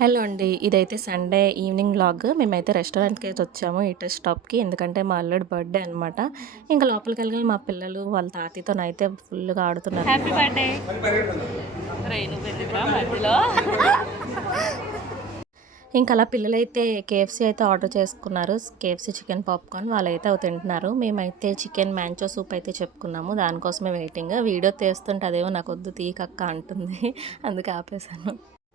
Hello అండి. ఇదైతే Sunday evening vlog. మేమైతే రెస్టారెంట్‌కైతే వచ్చాము ఈట స్టాప్‌కి. ఎందుకంటే మా అల్లుడి బర్త్‌డే అనమాట. ఇంకా లోపలికెళ్ళగానే మా పిల్లలు వాళ్ళ తాతయ్యతోనైతే ఫుల్‌గా ఆడుతున్నారు. Happy birthday. రేయ్ నువ్వెందుకురా మధ్యలో? ఇంకా అలా పిల్లలైతే కేఎఫ్సీ అయితే ఆర్డర్ చేసుకున్నారు. కేఎఫ్సీ చికెన్ పాప్‌కార్న్ వాళ్ళైతే అవి తింటున్నారు. మేమైతే చికెన్ మ్యాంచో సూప్ అయితే చెప్పుకున్నాము. దానికోసమే వెయిటింగ్. వీడియో తీస్తుంటే అదేమో నాకొద్దు తీయకక్క అంటుంది. అందుకే ఆపేసాను.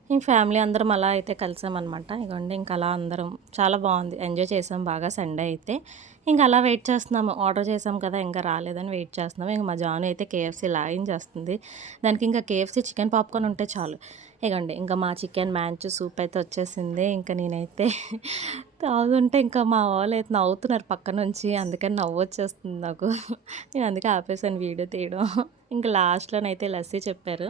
ఇంక ఫ్యామిలీ అందరం అలా అయితే కలిసామనమాట. ఇగోండి ఇంక అలా అందరం చాలా బాగుంది. ఎంజాయ్ చేసాం బాగా సండే అయితే. ఇంక అలా వెయిట్ చేస్తున్నాము. ఆర్డర్ చేసాం కదా! ఇంకా రాలేదని వెయిట్ చేస్తున్నాము. ఇంక మా జాను అయితే కేఎఫ్సీ లాగించేస్తుంది. దానికి ఇంకా కేఎఫ్సీ చికెన్ పాప్‌కార్న్ ఉంటే చాలు. ఇగోండి ఇంకా మా చికెన్ మ్యాంచో సూప్ అయితే వచ్చేసింది. ఇంక నేనైతే తాగుతుంటే ఇంకా మా వాళ్ళైతే నవ్వుతున్నారు పక్క నుంచి. అందుకని నవ్వొచ్చేస్తుంది నాకు. నేను అందుకే ఆపేసాను వీడియో తీయడం. ఇంక లాస్ట్‌లోనైతే లస్సీ చెప్పారు.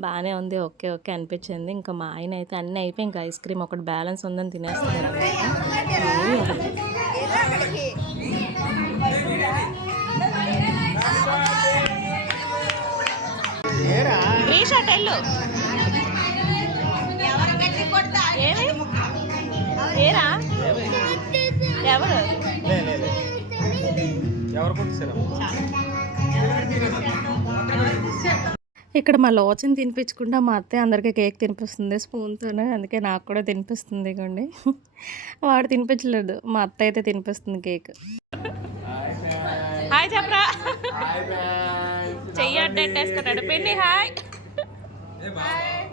బానే ఉంది. ఓకే. ఓకే. అనిపిచ్చింది. ఇంకా మా ఆయనయితే అన్నీ అయిపోయి ఇంకా ఐస్ క్రీమ్ ఒకటి బ్యాలెన్స్ ఉందని తినేస్తున్నాడనమాట. ఏవి అవ్వలేదు. రీషా టెల్లు ఏమి ఏరా ఎవరు ఎవరు కొట్టేశారు? ఇక్కడ మా లోచన తినిపించకుండా మా అత్తయ్య అందరికీ కేక్ తినిపిస్తుంది స్పూన్‌తోనే. అందుకే నాకు కూడా తినిపిస్తుంది ఇగోండి. వాడు తినిపించలేదు. మా అత్త అయితే తినిపిస్తుంది కేక్. హాయ్ చెప్పరా చెయ్యి అడ్డెట్టేసుకున్నాడు పిన్ని హాయ్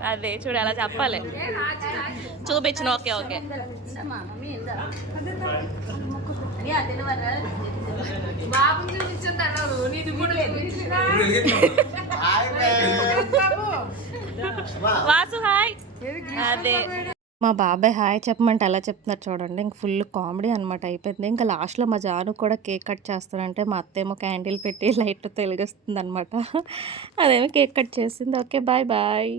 అదే చూడు అలా చెప్పాలి చూపించిన ఓకే ఓకే వాసు హాయ్ అదే మా బాబాయ్ హాయ్ చెప్పమంటే ఎలా చెప్తున్నారు చూడండి. ఇంక ఫుల్ కామెడీ అనమాట అయిపోయింది. ఇంకా లాస్ట్‌లో మా జాను కూడా కేక్ కట్ చేస్తానంటే మా అత్తేమో క్యాండిల్ పెట్టి లైట్‌తో వెలిగిస్తుందనమాట. అదేమో కేక్ కట్ చేసింది. ఓకే. Bye bye.